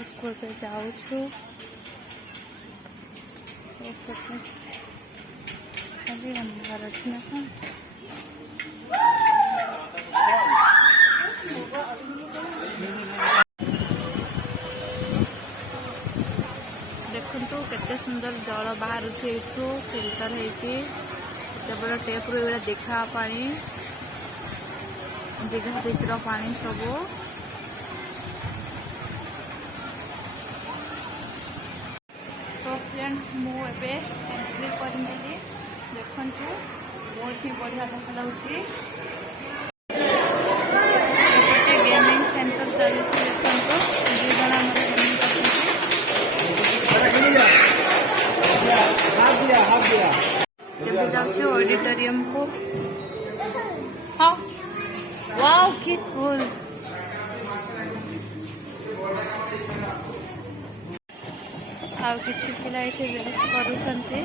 Park को जाऊँ खाली अंधार अच्छे ना कौन देखु केते सुंदर जल बाहर फिल्टर होती बड़ा टेप रू देखा पानी दीघा बीच पानी सब तो फ्रेंड्स मुझे एंट्री करनेली देखु बहुत ही बढ़िया देखा गेमिंग सेंटर चली देखो दुई जन जाऊँ ऑडिटोरियम को हाँ वाओ कि कूल आउ किसी पिला ये रेस करुछंती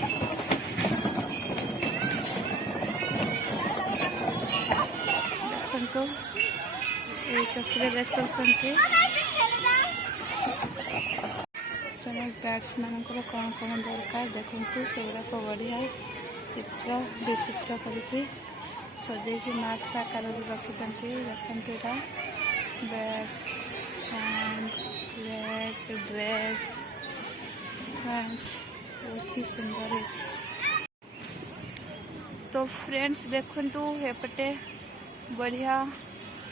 देखो ये चक्री रेस करुछंती बैट्स मानकर कौन कौन दरकार देखु से गुड़ाक बढ़िया चित्र विचित्र करके सजे मास्क आकार रखिंट देखते यहाँ बैट्स प्लेट ड्रेस बहुत ही सुंदर है। तो फ्रेंड्स देखु एपटे बढ़िया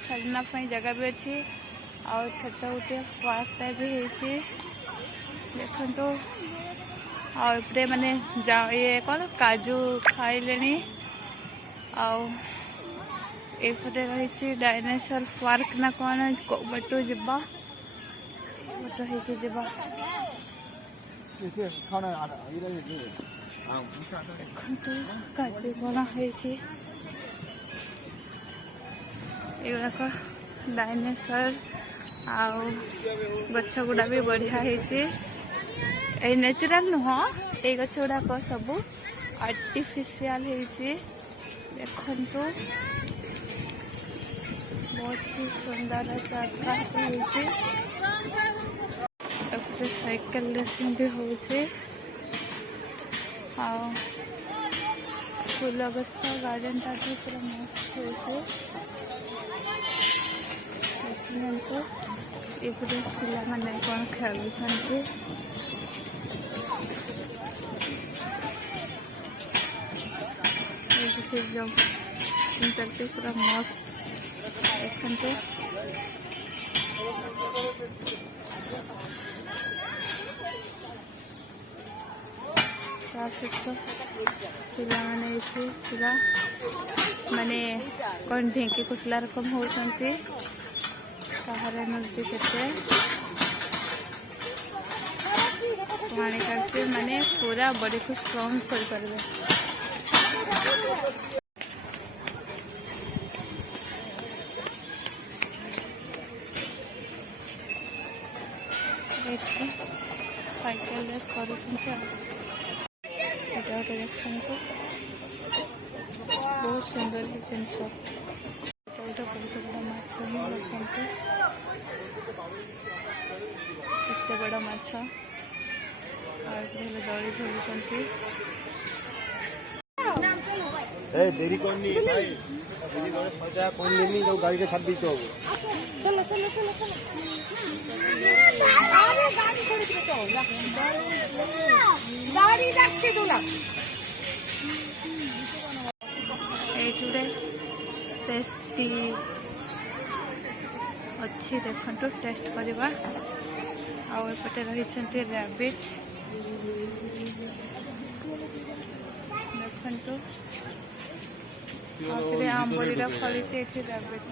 खेलना जगह भी अच्छी और छोट गोटे पार्क टाइप भी होती देखो और ये माने ये कौन काजू खाइले आउटे रही डायनासोर पार्क ना कौन बटू जीवा बट होगा काजू कौन होगुड़ाक डायनासोर आउ गछ गुड़ा भी बढ़िया है नेचुरल नुह ये गछ गुड़ाक सब आर्टिफिशियल देखु बहुत ही सुंदर जगह साइकिल रेसिंग भी होचे फूल गछ गार्डन टा भी पूरा मस्त हो ये पिला मैंने कौन खेलुं चलते पूरा मस्त देखते पिला माने पूरा माने कौन ढेंकी कुसला रकम होती कहार एनर्जी केते पानी काटते माने पूरा बॉडी को स्ट्रांग कर पारबे साइकिल रेस कर बहुत सुंदर जिन बहुत बड़ा माछ देखते बड़ा माछ दौड़ी झुलुंट देरी करनी सजा कौन लेनी जो गाड़ी के 26 हो चलो चलो चलो चलो गाड़ी जाच्छे दूला एटुडे टेस्टी अच्छी देखो टेस्ट करवा आउ एपटे रही रैबिट देखो आंबोली फली रैबिट